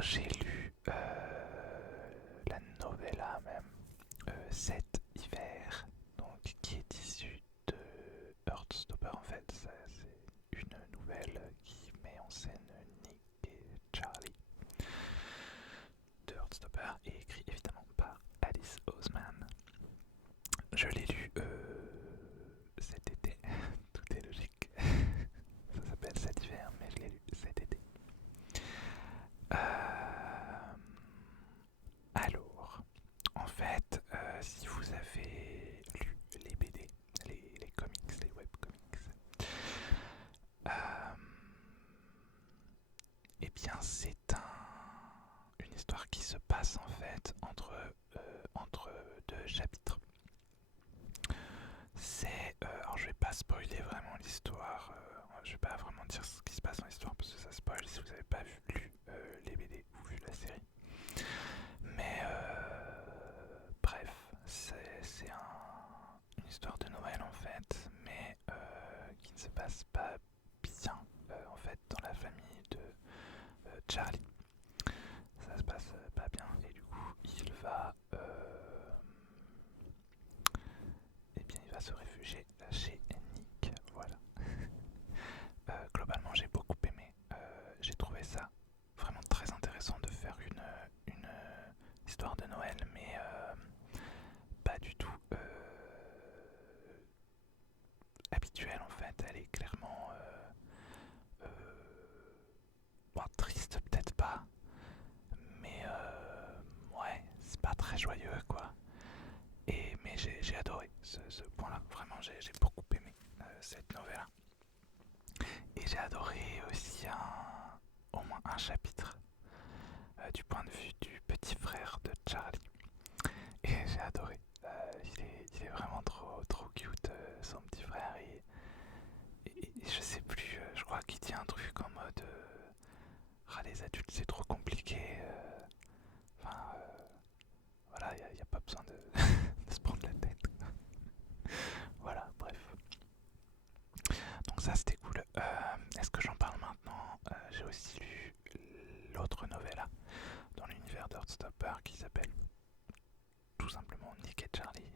j'ai lu la novella même, Cet hiver, donc qui est issue de Heartstopper en fait. C'est une nouvelle qui met en scène Nick et Charlie de Heartstopper et écrit évidemment par Alice Oseman. Je l'ai lu cet été, tout est logique. Ça s'appelle Cet hiver, mais je l'ai lu cet été. Euh, alors, en fait, si vous avez lu les BD, les comics, les webcomics, euh, eh bien une histoire qui se passe en fait entre deux chapitres. Alors je vais pas spoiler vraiment l'histoire, je vais pas vraiment dire ce qui se passe dans l'histoire parce que ça spoil si vous n'avez pas lu les BD ou vu la série. Mais bref, une histoire de Noël en fait, mais qui ne se passe pas bien en fait dans la famille de Charlie. Ça se passe pas bien et du coup il va se réfugier chez Nick. Voilà. Globalement, j'ai beaucoup aimé. J'ai trouvé ça vraiment très intéressant de faire une histoire de Noël, mais pas du tout habituelle en fait. Elle est clairement bon, triste, peut-être pas, mais ouais, c'est pas très joyeux quoi. Mais j'ai adoré ce point-là. Vraiment, j'ai beaucoup aimé cette novella. Et j'ai adoré aussi au moins un chapitre du point de vue du petit frère de Charlie. Et j'ai adoré. Il est vraiment trop cute, son petit frère. Et je sais plus, je crois qu'il dit un truc en mode ah, les adultes c'est trop compliqué. Enfin, voilà, il n'y a pas besoin de, de se prendre la tête. Voilà, bref. Donc ça c'était cool. Est-ce que j'en parle maintenant? J'ai aussi lu l'autre novella dans l'univers d'Heartstopper qui s'appelle tout simplement Nick et Charlie.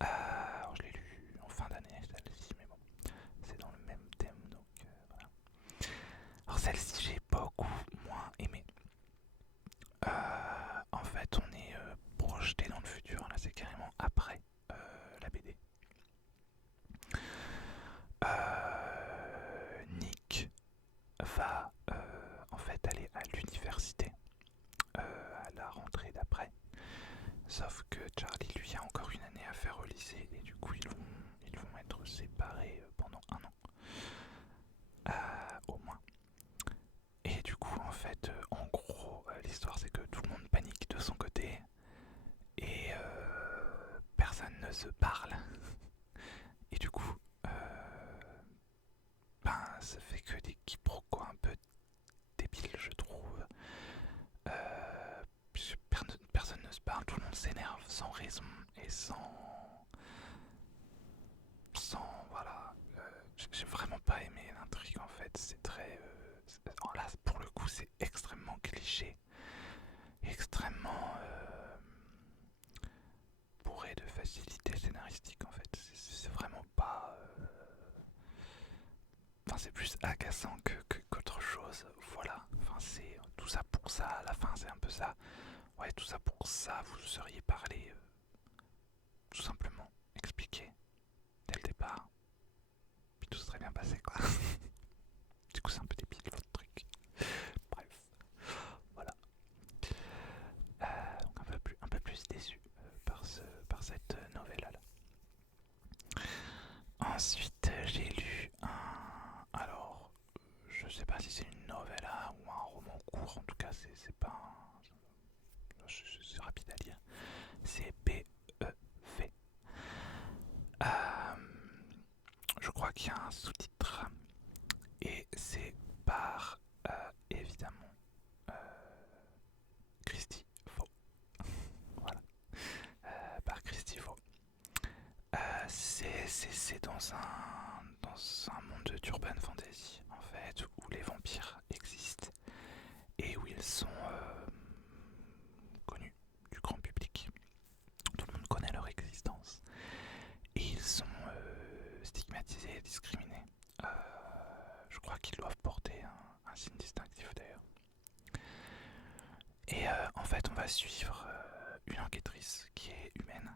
Alors je l'ai lu en fin d'année celle-ci, mais bon, c'est dans le même thème donc voilà. Alors celle-ci j'ai beaucoup moins aimé. En fait on est projeté dans le futur, là c'est carrément après la BD. Nick va en fait aller à l'université à la rentrée d'après. Sauf que Charlie lui a encore une année à faire au lycée et du coup ils vont être séparés pendant un an au moins. Et du coup en fait en gros l'histoire c'est que tout le monde panique de son côté et personne ne se parle. Et du coup ça fait que des quiproquos un peu débiles je trouve. Euh, Personne ne se parle, tout le monde s'énerve sans raison et sans voilà. J'ai vraiment pas aimé l'intrigue en fait. C'est très là pour le coup c'est extrêmement cliché, extrêmement bourré de facilité scénaristique en fait. C'est vraiment pas. Enfin c'est plus agaçant qu'autre chose. Voilà. Enfin c'est tout ça pour ça. À la fin c'est un peu ça. Ouais, tout ça pour ça, vous seriez parlé tout simplement, expliqué dès le départ, puis tout serait bien passé quoi. Du coup, c'est un peu débile votre truc. Bref, voilà. Donc un peu plus déçu par cette novella-là. Ensuite, j'ai lu un. Alors, je sais pas si c'est une novella ou un roman court, en tout cas, c'est pas c'est rapide à lire. C'est B.E.V. Je crois qu'il y a un sous-titre et c'est par évidemment euh, Christy Faux. Voilà, par Christy Faux. C'est dans un monde d'urban fantasy en fait où les vampires existent et où ils ils sont stigmatisés et discriminés. Je crois qu'ils doivent porter un signe distinctif d'ailleurs. Et en fait, on va suivre une enquêtrice qui est humaine.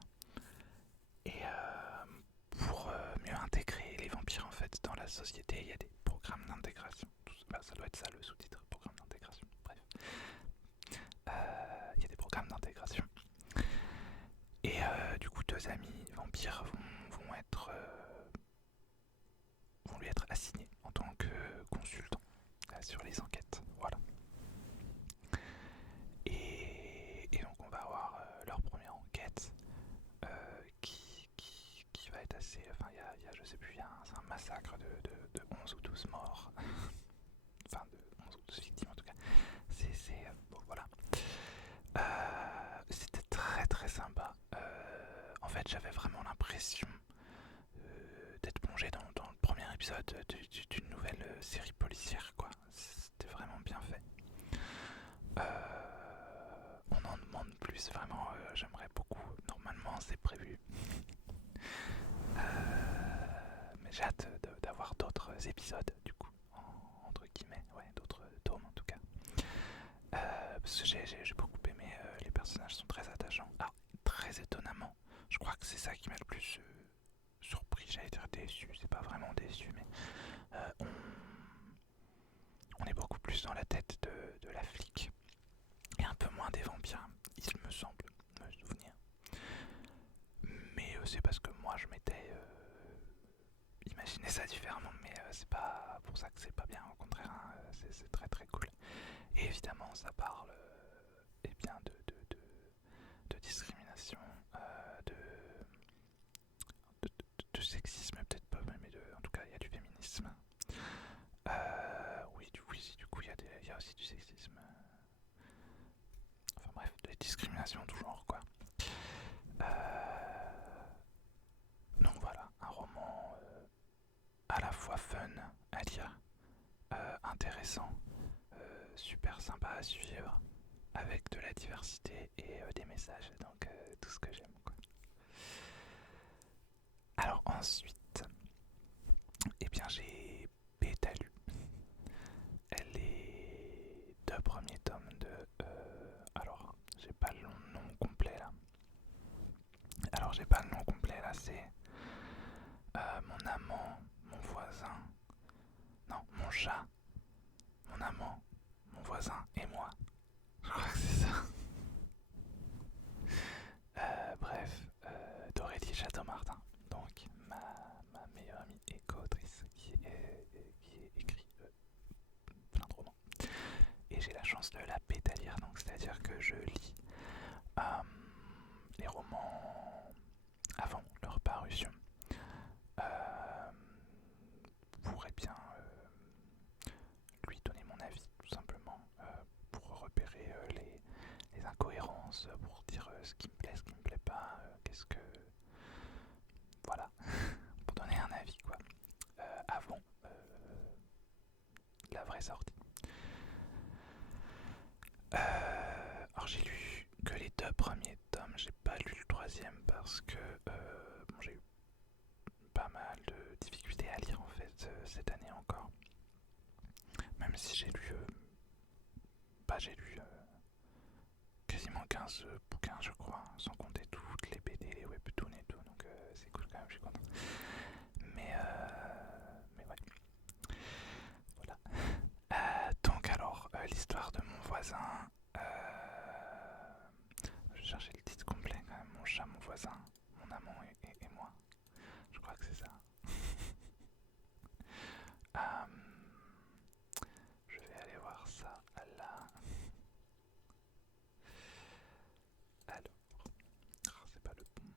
Et pour mieux intégrer les vampires en fait dans la société, il y a des programmes d'intégration. Ça doit être ça le sous-titre, programme d'intégration. Bref, il y a des programmes d'intégration. Et du coup, deux amis vampires vont lui être assignés en tant que consultant sur les enquêtes. Voilà. Et donc on va avoir leur première enquête qui va être assez... Enfin, il y a je sais plus, c'est un massacre de 11 ou 12 morts. Enfin, de 11 ou 12 victimes en tout cas. Bon, voilà. C'était très très sympa. En fait, j'avais vraiment l'impression d'être plongé dans le premier épisode d'une nouvelle série policière, quoi. C'était vraiment bien fait. On en demande plus, vraiment, j'aimerais beaucoup. Normalement, c'est prévu. Mais j'ai hâte d'avoir d'autres épisodes, du coup, entre guillemets, ouais, d'autres tomes en tout cas. Parce que j'ai beaucoup aimé, les personnages sont très attachants. Alors, très étonnamment, je crois que c'est ça qui m'a le plus surpris, j'allais dire déçu, c'est pas vraiment déçu, mais on est beaucoup plus dans la tête de la flic et un peu moins des vampires, il me semble me souvenir. Mais c'est parce que moi je m'étais imaginé ça différemment, mais c'est pas pour ça que c'est pas bien, au contraire, hein, c'est très très cool. Et évidemment ça parle eh bien de discrimination, de sexisme peut-être pas, mais en tout cas il y a du féminisme. Oui, du coup il y a aussi du sexisme. Enfin bref, des discriminations tout genre quoi. Donc voilà, un roman à la fois fun à lire, intéressant, super sympa à suivre, avec de la diversité et des messages, donc tout ce que j'aime quoi. Alors ensuite, eh bien j'ai bêta lu les deux premiers tomes de... alors, j'ai pas le nom complet là. Alors j'ai pas le nom complet là, c'est mon amant, mon voisin, non, mon chat, mon amant, mon voisin et moi. Je crois que c'est ça. Bref, d'Aurélie Château-Martin, donc ma meilleure amie et co-autrice qui écrit plein de romans. Et j'ai la chance de la bêta lire, donc c'est-à-dire que je lis les romans avant leur parution pour bien lui donner mon avis tout simplement, pour repérer les incohérences, pour dire ce qui me plaît, ce qui me plaît pas, qu'est-ce que... Voilà, pour donner un avis quoi, avant la vraie sortie. Alors j'ai lu que les deux premiers tomes, j'ai pas lu le troisième parce que bon, j'ai eu pas mal de difficultés à lire en fait cette année encore. Même si j'ai lu quasiment 15 bouquins je crois, sans compter toutes les BD, les webtoons et tout, donc c'est cool quand même, je suis content. Mais ouais, voilà. Donc alors, l'histoire de mon voisin, je vais chercher le titre complet quand même, mon chat, mon voisin, mon amant et moi, je crois que c'est ça. Je vais aller voir ça là. Alors, c'est pas le bon.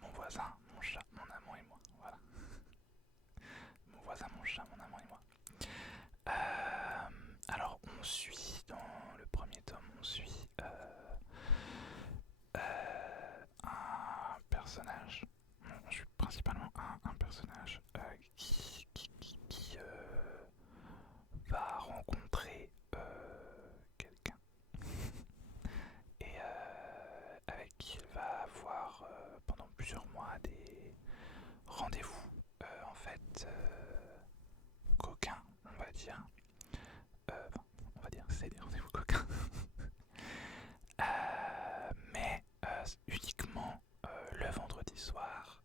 Mon rendez-vous en fait coquins, on va dire. On va dire c'est des rendez-vous coquins. Mais uniquement le vendredi soir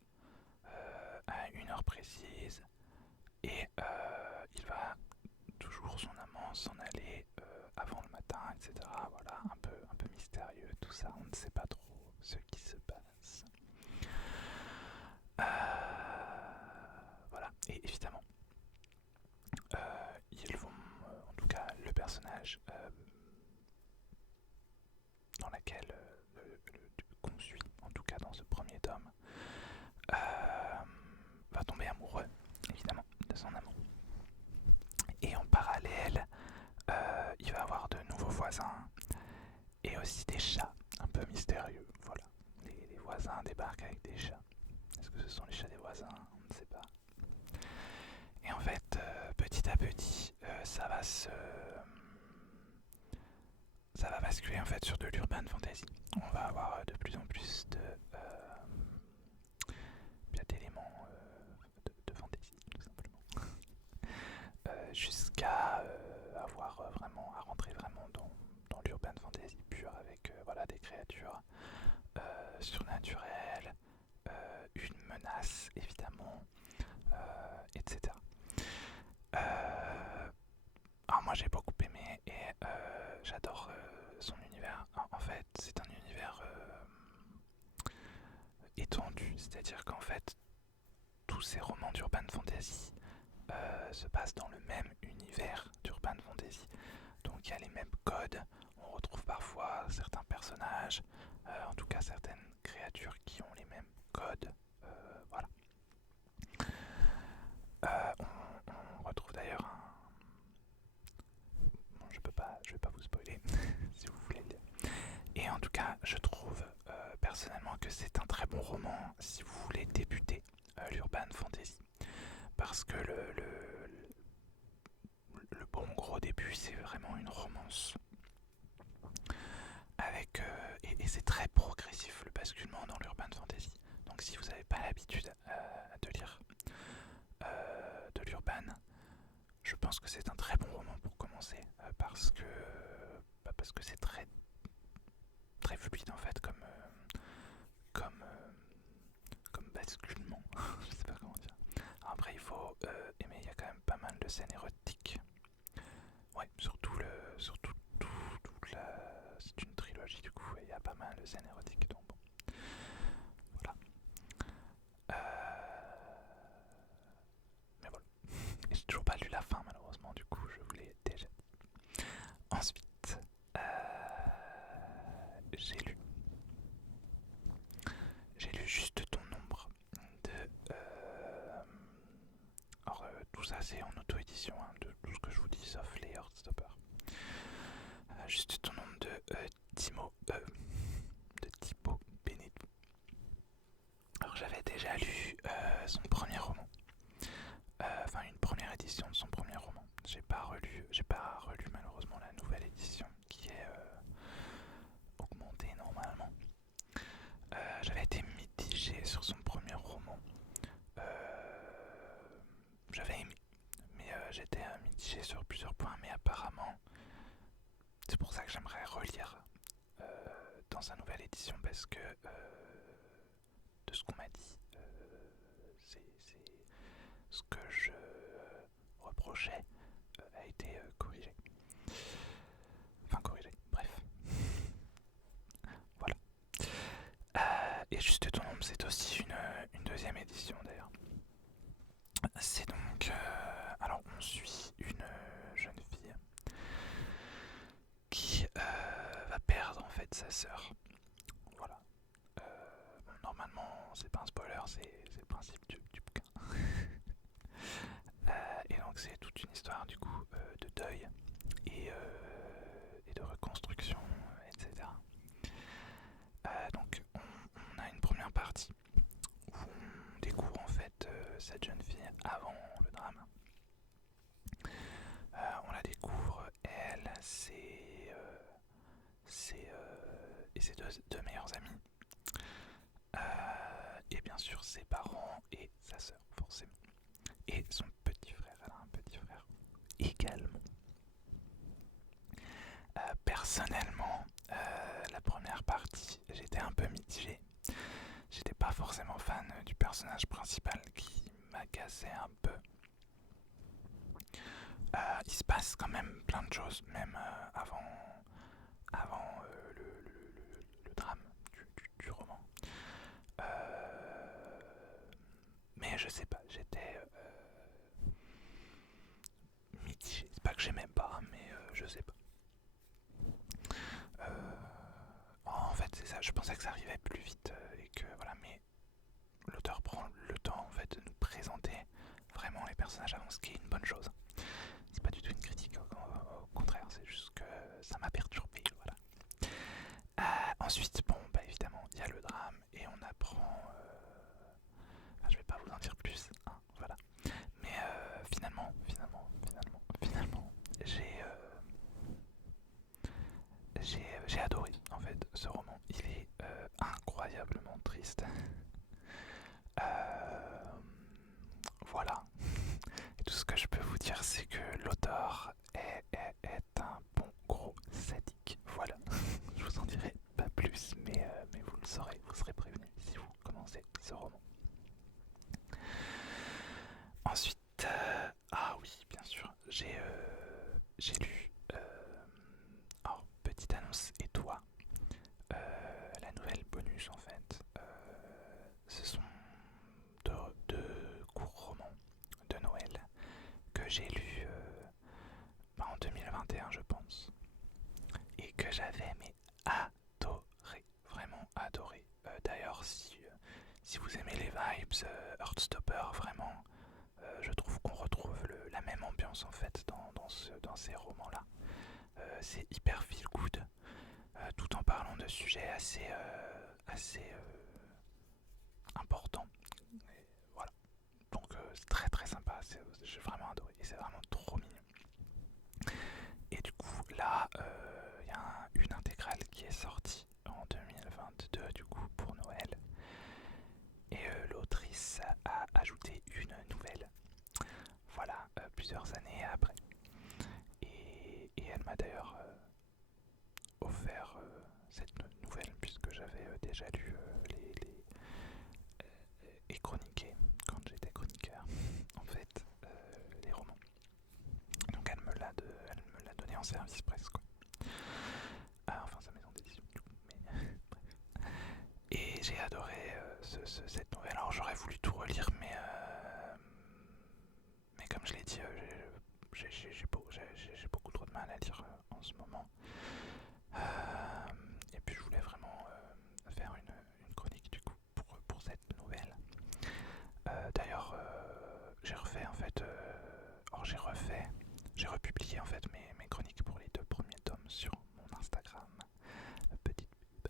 à une heure précise et il va toujours son amant s'en aller avant le matin, etc. Voilà, un peu mystérieux tout ça, on ne sait pas trop ce qui se passe. Voilà, et évidemment, ils vont, en tout cas le personnage dans laquelle qu'on suit, en tout cas dans ce premier tome, va tomber amoureux, évidemment, de son amant. Et en parallèle, il va avoir de nouveaux voisins et aussi des chats un peu mystérieux. Voilà, les voisins débarquent avec des chats. Est-ce que ce sont les chats des voisins? On ne sait pas. Et en fait, petit à petit, ça va basculer en fait sur de l'urban fantasy. On va avoir de plus en plus d'éléments de fantasy, tout simplement. Jusqu'à à rentrer vraiment dans l'urban fantasy pur avec voilà, des créatures surnaturelles, une menace évidemment, etc. Alors moi j'ai beaucoup aimé et j'adore son univers. En fait c'est un univers étendu, c'est-à-dire qu'en fait tous ces romans d'urban fantasy se passent dans le même univers d'urban fantasy. Donc il y a les mêmes codes, on retrouve parfois certains personnages, en tout cas certaines créatures qui ont les mêmes codes. Voilà. On retrouve d'ailleurs un... Bon, je vais pas vous spoiler si vous voulez le lire. Et en tout cas, je trouve personnellement que c'est un très bon roman si vous voulez débuter l'urban fantasy. Parce que le bon gros début, c'est vraiment une romance. Avec, et c'est très progressif le basculement dans l'urban fantasy. Donc si vous n'avez pas l'habitude de lire de l'urban, je pense que c'est un très bon roman pour commencer parce que c'est très très fluide en fait comme, comme basculement. Je sais pas comment dire. Alors après il faut aimer, il y a quand même pas mal de scènes érotiques. Ouais, surtout toute la, c'est une trilogie du coup, et il y a pas mal de scènes érotiques donc bon, voilà. Mais voilà. Et j'ai toujours pas lu la fin malheureusement, du coup je vous l'ai déjà dit. Ensuite, j'ai lu juste ton nombre de. Alors tout ça c'est en auto-édition, hein, de tout ce que je vous dis sauf les Heartstopper. Juste ton nombre de Thibaut Bénédou. Alors j'avais déjà lu son premier roman, enfin une première édition de son premier roman. J'ai pas relu malheureusement la nouvelle édition qui est augmentée normalement. J'avais été mitigé sur son premier roman. J'avais aimé, mais j'étais mitigé sur plusieurs points, mais apparemment c'est pour ça que j'aimerais relire dans sa nouvelle édition parce que de ce qu'on m'a dit, c'est ce que je reprochais a été corrigé. Enfin corrigé, bref. Voilà. Et juste ton nombre, c'est aussi une deuxième édition d'ailleurs. C'est donc... alors on suit une jeune fille qui va perdre en fait sa sœur. Voilà. Bon, normalement c'est pas un spoiler, c'est le principe du bouquin. Et donc c'est toute une histoire du coup de deuil et de reconstruction, etc. Donc on a une première partie où on découvre en fait cette jeune fille avant le drame. On la découvre, elle, et ses deux meilleurs amis. Et bien sûr ses parents et la sœur, forcément. Et son petit frère, elle a un petit frère également. Personnellement, la première partie, j'étais un peu mitigé. J'étais pas forcément fan du personnage principal qui m'agaçait un peu. Il se passe quand même plein de choses, même avant le drame du roman. Mais je sais pas, j'étais mitigé. C'est pas que j'aimais pas, mais je sais pas. En fait, c'est ça. Je pensais que ça arrivait plus vite et que voilà, mais l'auteur prend le temps en fait de nous présenter vraiment les personnages avant, ce qui est une bonne chose. C'est pas du tout une critique, au contraire, c'est juste que ça m'a perturbé, voilà. Ensuite, bon, bah évidemment, il y a le drame et on apprend. Enfin, je vais pas vous en dire plus, hein, voilà. Mais finalement, j'ai adoré en fait ce roman. Il est incroyablement triste. Voilà. Et tout ce que je peux vous dire, c'est que l'auteur est un bon gros sadique. Voilà. Je vous en dirai pas plus, mais vous le saurez, vous serez prévenus si vous commencez ce roman. Ensuite, ah oui, bien sûr, j'ai lu. Alors, petite annonce, et toi, la nouvelle bonus en fait, ce sont deux courts romans de Noël que j'ai lus en 2021 je pense et que j'avais mais adoré, vraiment adoré. D'ailleurs si vous aimez les vibes Heartstopper, vraiment je trouve qu'on retrouve la même ambiance en fait dans ces romans là. C'est hyper feel good tout en parlant de sujets assez importants. Et voilà. Donc c'est très très sympa, j'ai vraiment adoré et c'est vraiment trop mignon. Et du coup là il y a une intégrale qui est sortie en 2022 du coup pour Noël. Et l'autrice a ajouté une nouvelle. Voilà, plusieurs années après. Et elle m'a d'ailleurs offert cette nouvelle puisque j'avais déjà lu et chroniqué quand j'étais chroniqueur en fait les romans. Donc elle me l'a donné en service presque quoi. Enfin sa maison d'édition du coup, mais bref. Et j'ai adoré cette nouvelle. Alors j'aurais voulu tout relire mais comme je l'ai dit j'ai beaucoup trop de mal à lire en ce moment. Et puis je voulais vraiment faire une chronique du coup pour cette nouvelle. D'ailleurs j'ai refait en fait j'ai republié en fait mes chroniques pour les 2 premiers tomes sur mon Instagram, petite pub,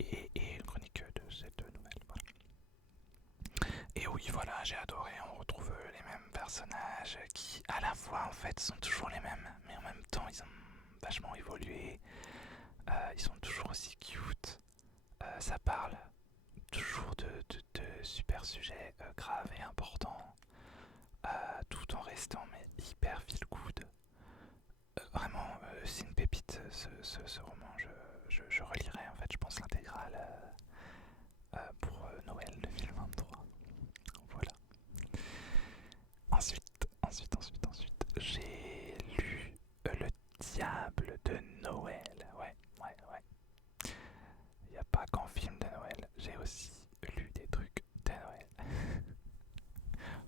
et une chronique de cette nouvelle, voilà. Et oui voilà, j'ai adoré, on retrouve les mêmes personnages qui à la fois en fait sont toujours les mêmes, mais en même temps ils ont vachement évolué, ils sont toujours aussi cute, ça parle toujours de super sujets graves et importants, tout en restant mais hyper feel good. Vraiment, c'est une pépite ce roman. Je relirai en fait, je pense l'intégrale pour Noël 2023. Voilà. Ensuite, j'ai lu Le Diable de Noël. Ouais. Il n'y a pas qu'en film de Noël, j'ai aussi lu des trucs de Noël.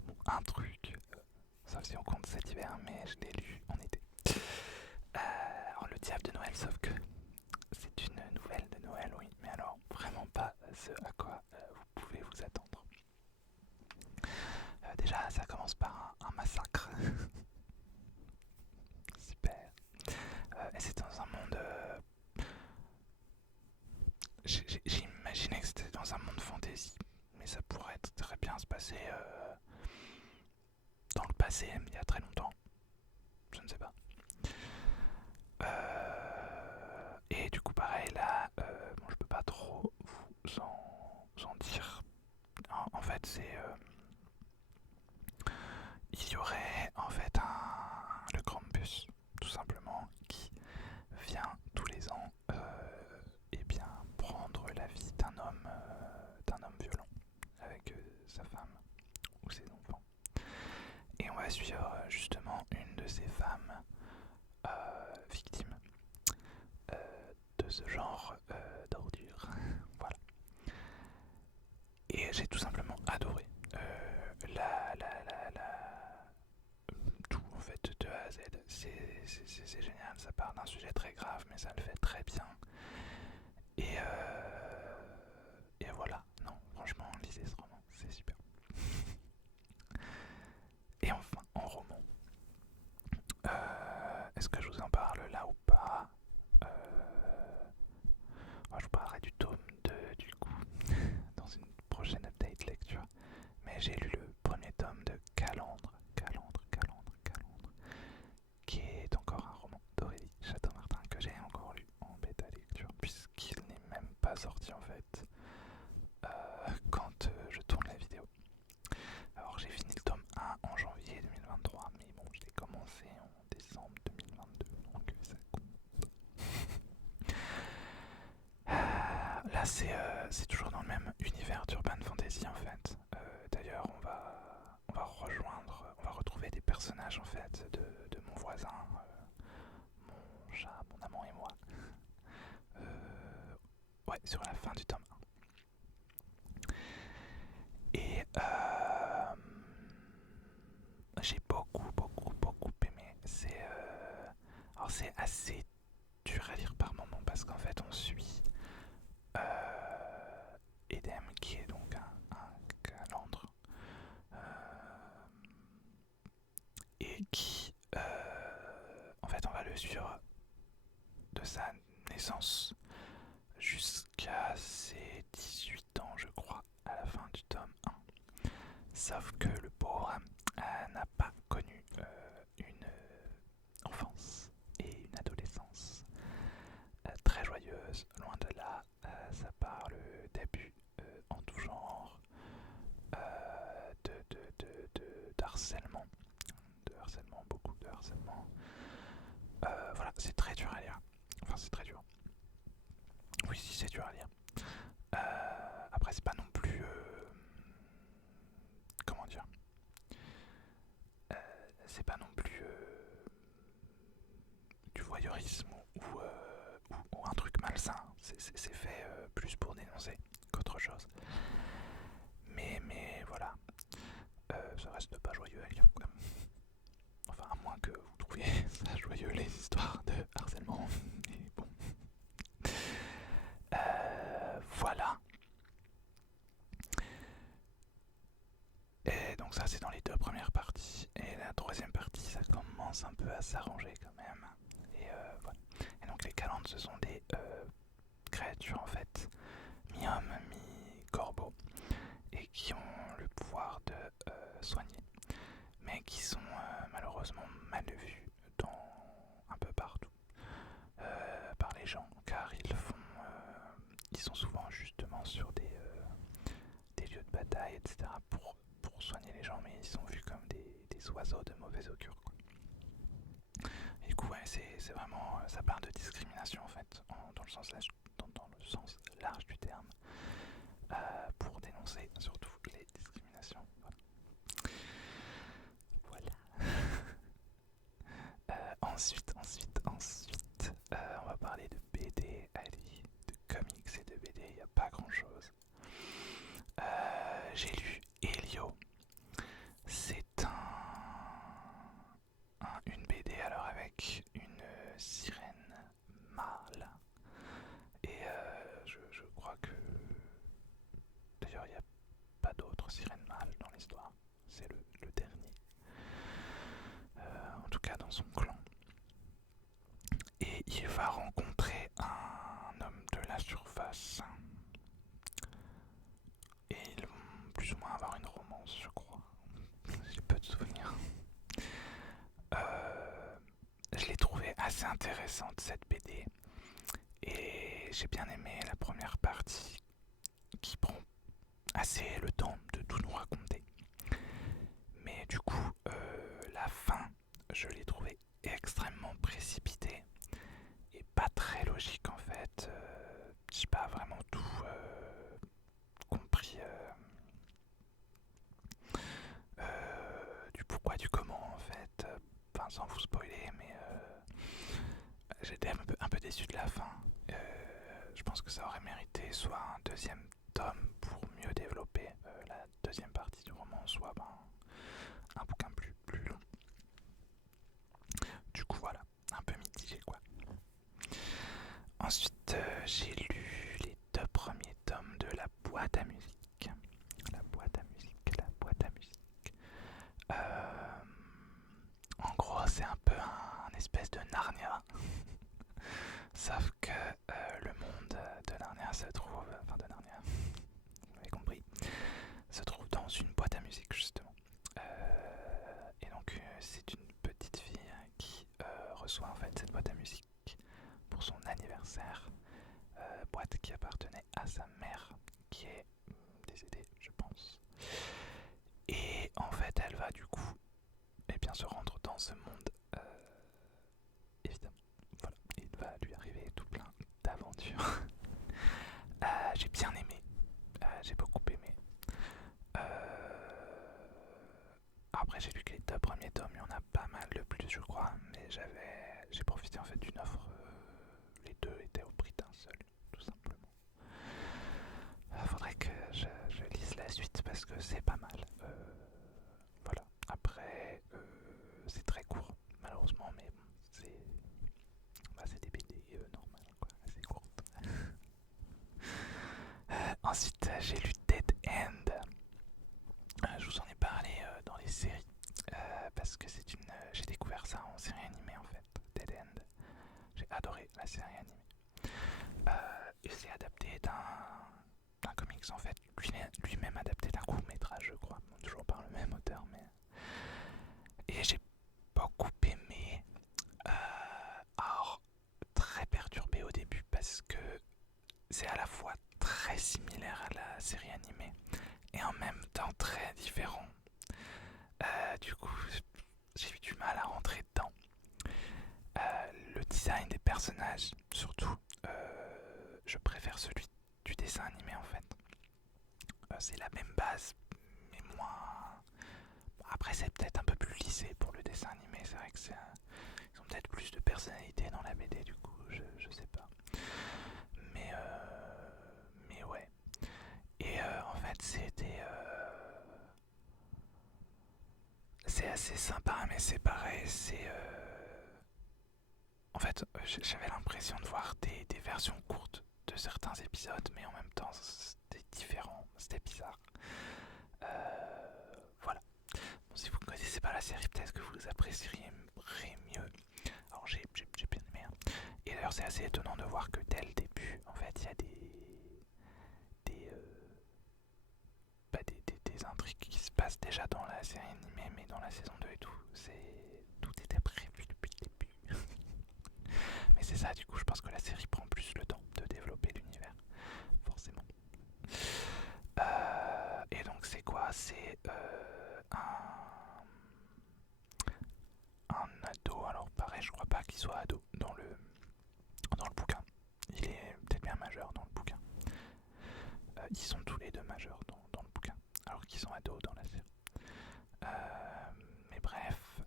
Bon, un truc, sauf si on compte cet hiver, mais je l'ai lu en été. Alors, Le Diable de Noël, sauf que c'est une nouvelle de Noël, oui, mais alors vraiment pas ce à quoi vous pouvez vous attendre. Déjà, ça commence par un massacre. Super. Et c'est dans un monde. J'imaginais que c'était dans un monde fantasy, mais ça pourrait très bien se passer dans le passé, il y a très longtemps. Je ne sais pas. Et du coup, pareil, là, bon, je peux pas trop vous en dire. En fait, c'est il y aurait en fait le Krampus, tout simplement, qui vient tous les ans eh bien, prendre la vie d'un homme violent avec sa femme ou ses enfants. Et on va suivre justement une de ces femmes victimes de ce genre d'ordure. Voilà. Et j'ai tout simplement adoré tout en fait de A à Z. C'est génial, ça part d'un sujet très grave, mais ça le fait très bien. Et voilà, non, franchement, lisez ce roman, c'est super. Et enfin, en roman, est-ce que je vous en parle là ou pas? Moi, je vous parlerai du tome 2 du coup, dans une prochaine update lecture. Mais j'ai lu le premier tome de Calandre, qui est encore un roman d'Aurélie Château-Martin que j'ai encore lu en bêta lecture, puisqu'il n'est même pas sorti en fait quand je tourne la vidéo. Alors j'ai fini le tome 1 en janvier 2023, mais bon, je l'ai commencé en décembre 2022, donc ça compte. Là c'est toujours dans le même univers d'Urban Fantasy en fait. D'ailleurs on va retrouver des personnages en fait de mon voisin, mon chat, mon amant et moi. Ouais, sur la fin du tome 1. Et j'ai beaucoup aimé. Alors c'est assez dur à lire par moment parce qu'en fait on suit Edem qui est donc un calandre et qui en fait on va le suivre de sa naissance jusqu'à ses 18 ans je crois à la fin du tome 1. Sauf que le pauvre n'a pas connu une enfance et une adolescence très joyeuse, loin de là. Ça parle d'abus en tout genre, d'harcèlement, beaucoup de harcèlement. Voilà, c'est très dur à lire. Enfin, c'est très dur. Oui, si, c'est dur à lire. Après, c'est pas non plus. Comment dire? C'est pas non plus du voyeurisme ou un truc malsain. C'est fait plus pour dénoncer qu'autre chose. Mais voilà, ça reste pas joyeux à lire quand même. Enfin, à moins que vous trouviez ça joyeux les histoires de harcèlement. Mais bon. Voilà. Et donc ça c'est dans les deux premières parties. Et la troisième partie ça commence un peu à s'arranger quand même. Et voilà. Et donc les calandres ce sont des créatures en fait mi-homme, mi-corbeau. Et qui ont le pouvoir de soigner. Mais qui sont malheureusement mal vus un peu partout. Par les gens. Car ils sont souvent justement sur des lieux de bataille, etc. pour soigner les gens, mais ils sont vus comme des oiseaux de mauvais augure, quoi. Et du coup, ouais, c'est vraiment, ça part de discrimination en fait, dans le sens large du terme, pour dénoncer surtout les discriminations. Voilà. Ensuite, on va parler de BD, allez, de comics et de BD, il n'y a pas grand chose. J'ai lu Elio. C'est une BD alors avec une sirène mâle. Et je crois que d'ailleurs il n'y a pas d'autres sirènes mâles dans l'histoire. C'est le dernier. En tout cas dans son clan. Et il va rencontrer un homme de la surface. Et ils vont plus ou moins avoir une romance, je crois. J'ai peu de souvenirs. Je l'ai trouvée assez intéressante cette BD. Et j'ai bien aimé la première partie qui prend assez le temps de tout nous raconter. Mais du coup, je l'ai trouvé extrêmement précipité et pas très logique en fait. J'ai pas vraiment tout compris du pourquoi, du comment en fait. Enfin, sans vous spoiler, mais j'étais un peu déçu de la fin. Je pense que ça aurait mérité soit un deuxième tome pour mieux développer la deuxième partie du roman, soit un bouquin plus long. Du coup, voilà, un peu mitigé quoi. Ensuite, j'ai lu les 2 premiers tomes de La Boîte à musique. La Boîte à musique, La Boîte à musique. En gros, c'est un peu un espèce de Narnia. Sauf que le monde de Narnia se trouve, enfin de Narnia, vous m'avez compris, se trouve dans une boîte à musique justement. Et donc c'est une petite fille qui reçoit en fait cette boîte à musique pour son anniversaire, boîte qui appartenait à sa mère qui est décédée je pense. Et en fait elle va du coup bien se rendre dans ce monde évidemment. Voilà, il va lui arriver tout plein d'aventures. J'ai bien aimé, j'ai beaucoup aimé. Après j'ai lu que les 2 premiers tomes, il y en a pas mal de plus je crois, mais j'ai profité en fait d'une offre, les 2 étaient au prix d'un seul, tout simplement. Faudrait que je lise la suite parce que c'est pas mal. Voilà, après c'est très court malheureusement, mais bon, c'est des BD normales quoi, assez courtes. Ensuite j'ai lu Dead End. Je vous en ai parlé dans les séries parce que j'ai découvert ça en série animée en fait, Dead End. J'ai adoré la série animée. Et c'est adapté d'un comics en fait, lui-même adapté d'un court-métrage je crois, bon, toujours par le même auteur mais... Et j'ai beaucoup aimé, alors très perturbé au début parce que c'est à la fois très similaire à la série animée et en même temps très différent. Du coup, j'ai eu du mal à rentrer dedans. Le design des personnages, surtout, je préfère celui du dessin animé en fait. C'est la même base, mais moins. Après, c'est peut-être un peu plus lissé pour le dessin animé. C'est vrai que ils ont peut-être plus de personnalité dans la BD, du coup, je sais pas. Mais ouais. Et en fait, c'est assez sympa, mais c'est pareil. En fait, j'avais l'impression de voir des versions courtes de certains épisodes, mais en même temps, c'était différent, c'était bizarre. Voilà. Bon, si vous ne connaissez pas la série, peut-être que vous apprécierez mieux. Alors, j'ai bien aimé. Hein. Et d'ailleurs, c'est assez étonnant de voir que dès le début, en fait, il y a des, des intrigues qui se passent déjà dans la série animée, mais dans la saison 2 et tout, tout était prévu depuis le début. Mais c'est ça, du coup, je pense que la série prend plus le temps de développer l'univers, forcément. Et donc, c'est quoi? C'est un ado. Alors, pareil, je crois pas qu'il soit ado dans le bouquin. Il est peut-être bien majeur dans le bouquin. Ils sont tous les deux majeurs dans le bouquin, alors qu'ils sont ados dans la série. Mais bref,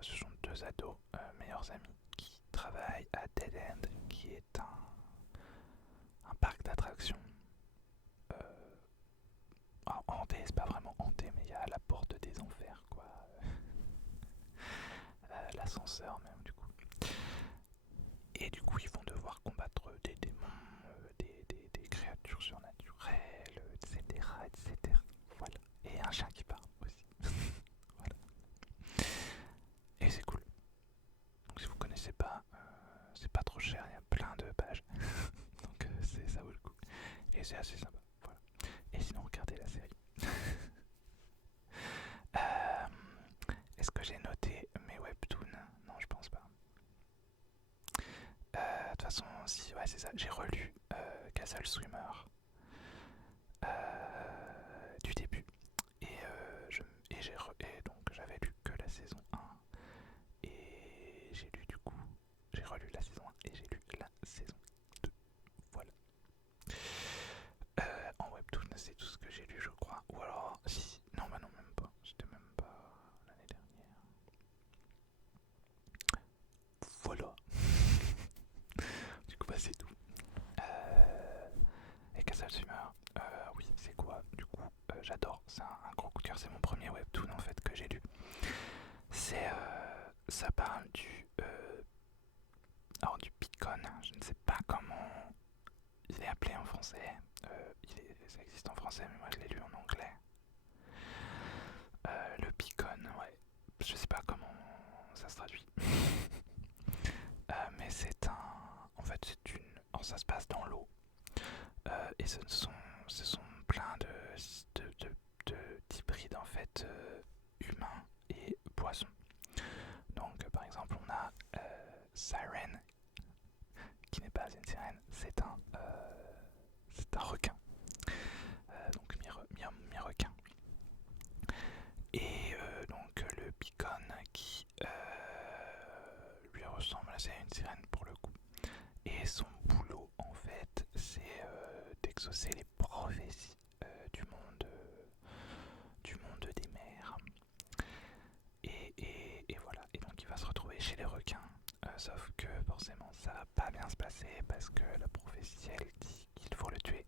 ce sont 2 ados, meilleurs amis, qui travaillent à Dead End, qui est un parc d'attractions. Hanté, c'est pas vraiment hanté, mais il y a la porte des enfers, quoi. L'ascenseur même, du coup. Et du coup, ils vont devoir combattre des démons, des créatures surnaturelles, etc., etc. Voilà. Et un chien qui parle aussi. Voilà. Et c'est cool. Donc si vous connaissez pas, c'est pas trop cher, il y a plein de pages. Donc ça vaut le coup. Et c'est assez sympa. Voilà. Et sinon, regardez la série. Est-ce que j'ai noté mes webtoons? Non, je pense pas. De toute façon, si, ouais, c'est ça. J'ai relu Castle Swimmer du début. Et, et donc j'avais lu que la saison 1. Et Ça parle du Picon. Je ne sais pas comment il est appelé en français. Ça existe en français, mais moi je l'ai lu en anglais. Le Picon, ouais. Je sais pas comment ça se traduit. Mais c'est un. En fait, c'est une. Alors, ça se passe dans l'eau. Et ce sont plein d'hybrides en fait humains et poissons. Donc, par exemple, on a Siren, qui n'est pas une sirène, c'est un requin. Donc, mi-requin. Et donc, le Picon qui lui ressemble assez à une sirène pour le coup. Et son boulot, en fait, c'est d'exaucer les prophéties du monde des mers. Et voilà. Et donc il va se retrouver chez les requins. Sauf que forcément ça va pas bien se passer parce que la prophétie elle dit qu'il faut le tuer.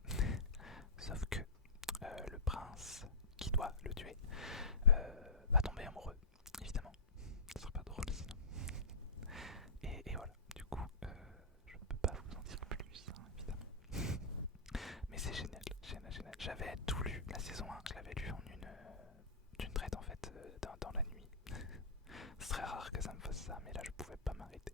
Sauf que le prince qui doit le tuer va tomber amoureux, évidemment. Ce serait pas drôle sinon. Et voilà, du coup, je ne peux pas vous en dire plus, hein, évidemment. Mais c'est génial, génial, génial. J'avais tout lu, la saison 1, je l'avais lu en d'une traite en fait, dans la nuit. C'est très rare que ça me fasse ça, mais là je pouvais pas m'arrêter.